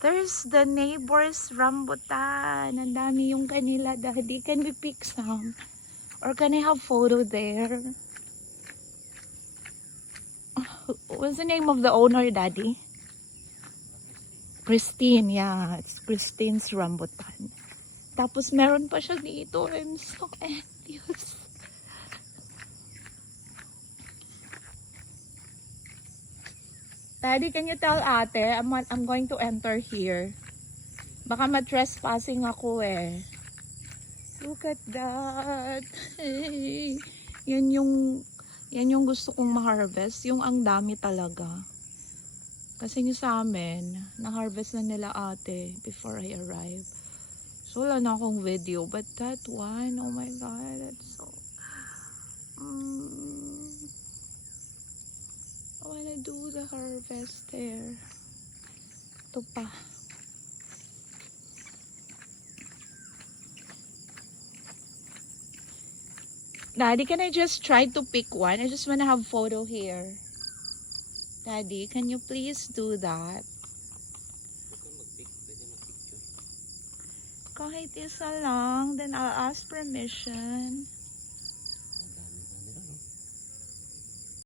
There's the neighbor's rambutan. Ang dami yung kanila, Daddy. Can we pick some? Or can I have photo there? What's the name of the owner, Daddy? Christine, yeah. It's Christine's rambutan. Tapos meron pa siya dito. I'm so envious. Daddy, can you tell ate, I'm going to enter here. Baka ma-trespassing ako eh. Look at that. Hey. Yan yung gusto kong ma-harvest. Yung ang dami talaga. Kasi yung sa amin, na-harvest na nila ate before I arrive. So wala na akong video. But that one, oh my God, that's so... I wanna do the harvest there. Ito pa. Daddy, can I just try to pick one? I just wanna have photo here. Daddy, can you please do that? Kahit isa lang, then I'll ask permission.